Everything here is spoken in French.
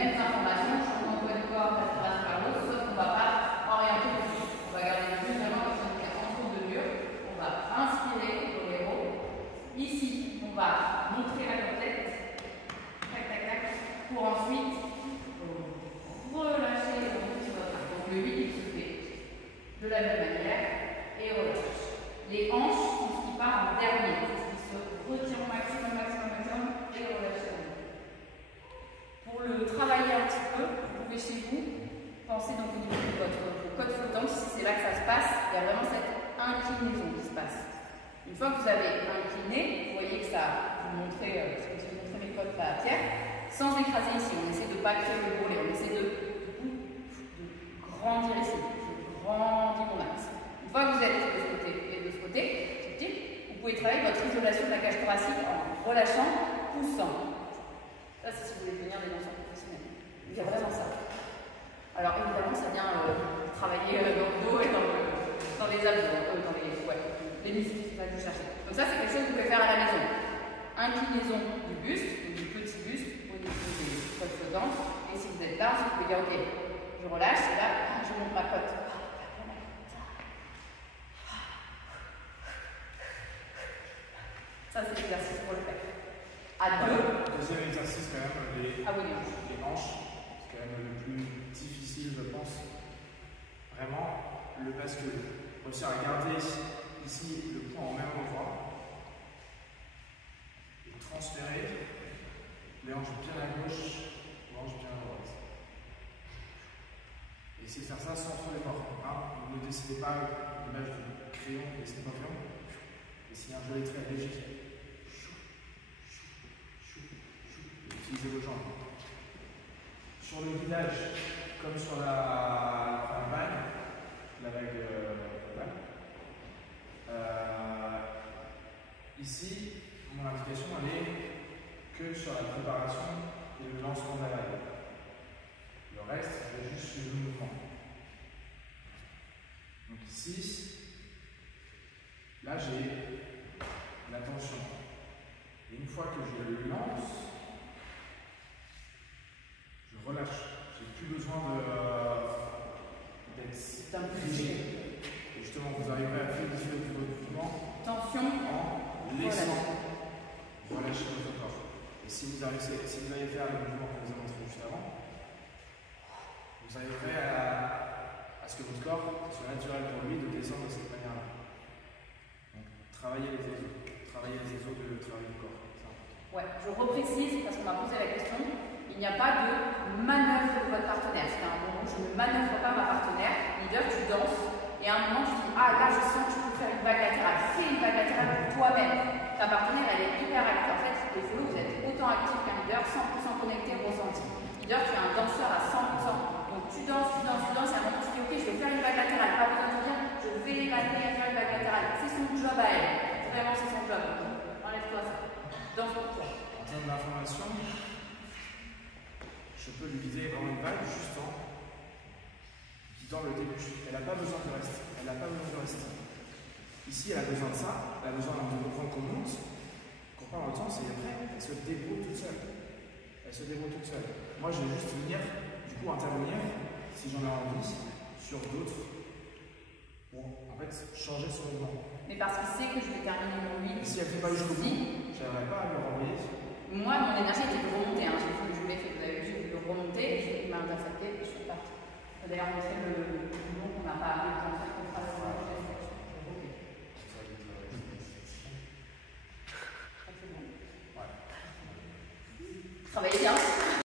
mêmes informations, changement de poids du corps, respiration par l'eau, sauf qu'on ne va pas orienter le vue. On va garder le vue vraiment comme si on était en tour de mur. On va inspirer pour les héros. Ici, on va montrer la côtelette. Tac, tac, tac. Pour ensuite relâcher le petit ventre. Donc le 8 il se fait de la même manière et relâche. Les hanches sont ce qui part en dernier. C'est ce qui se retire au maximum, maximum, maximum et relâche. Pour le travailler un petit peu, vous pouvez chez vous penser donc au niveau de votre côte flottante. Si c'est là que ça se passe, il y a vraiment cette inclinaison qui se passe. Une fois que vous avez incliné, vous voyez que ça vous montrez, je vais vous montrer mes côtes là à Pierre, sans écraser ici. On essaie de ne pas créer le bourrelet, on essaie de grandir ici. Je grandis mon axe. Une fois que vous êtes de ce côté et de ce côté, vous pouvez travailler votre isolation de la cage thoracique en relâchant, poussant. Ça, c'est si vous voulez devenir des danseurs professionnels. Il y a vraiment ça. Alors, évidemment, ça vient travailler dans le dos et dans les abdos, dans les muscles, c'est ça que vous cherchez. Donc ça, c'est quelque chose que vous pouvez faire à la maison. Inclinaison du buste, ou du petit buste, au niveau des côtes flottantes. Et si vous êtes là, vous pouvez dire, ok, je relâche, et là, je monte ma côte. Ça, c'est l'exercice pour le faire. À deux. Deuxième exercice, quand même, les hanches. C'est quand même le plus difficile, je pense. Vraiment, parce que réussir à garder ici le poids au même endroit et transférer les hanches bien à gauche, les hanches bien à droite. Et essayez de faire ça sans trop d'effort. Hein. Ne décidez pas l'image du crayon, ne dessinez pas crayon. Essayez un joli trait léger. Utilisez vos jambes. Sur le guidage, comme sur la vague, ici, mon indication elle est que sur la préparation et le lancement de la vague. Le reste, c'est juste le mouvement. Donc ici, là j'ai la tension. Et une fois que je lance, je relâche. J'ai plus besoin d'être rigide. Et justement, vous arriverez à fluidifier votre mouvement. Tension. En laissant relâcher votre corps. Et si vous allez faire le mouvement que vous avez montré juste avant, vous arriverez à ce que votre corps soit naturel pour lui de descendre de cette manière-là. Donc, travaillez les exos. Travaillez les exos de travailler le corps. Ouais, je reprécise parce qu'on m'a posé la question. Il n'y a pas de manœuvre de votre partenaire. C'est un moment où je ne manœuvre pas ma partenaire. Leader, tu danses. Et à un moment, tu dis, ah là, je sens que tu peux faire une vague latérale. Fais une vague latérale pour toi-même. Ta partenaire, elle est hyper active. En fait, les follow, vous êtes autant actif qu'un leader, 100% connecté au ressenti. Leader, tu es un danseur à 100%. Donc tu danses, et à un moment, tu dis, ok, je vais faire une vague latérale. Pas besoin de dire, je vais l'amener à faire une vague latérale. C'est son job à elle. Vraiment, c'est son job. Enlève-toi ça. Danse pour toi. En termes d'information, je peux lui guider vraiment une vague juste en guidant le début. Elle n'a pas besoin de reste. Elle n'a pas besoin de reste. Ici, elle a besoin de ça. Elle a besoin de comprendre qu'on monte, qu'on part dans le sens et après, elle se débrouille toute seule. Elle se débrouille toute seule. Moi, je vais juste venir, du coup, intervenir, si j'en ai envie, sur d'autres. Bon, en fait, changer son mouvement. Mais parce qu'il sait que je vais terminer mon 8. Et si elle ne fait pas jusqu'au bout, je n'arriverai pas à le renvoyer. Moi, mon énergie était de remonter. Hein. Je l'ai fait, vous avez vu, j'ai vu le remonter, il m'a intercepté et je suis partie. D'ailleurs, on fait le nom qu'on n'a pas besoin de faire qu'on fasse.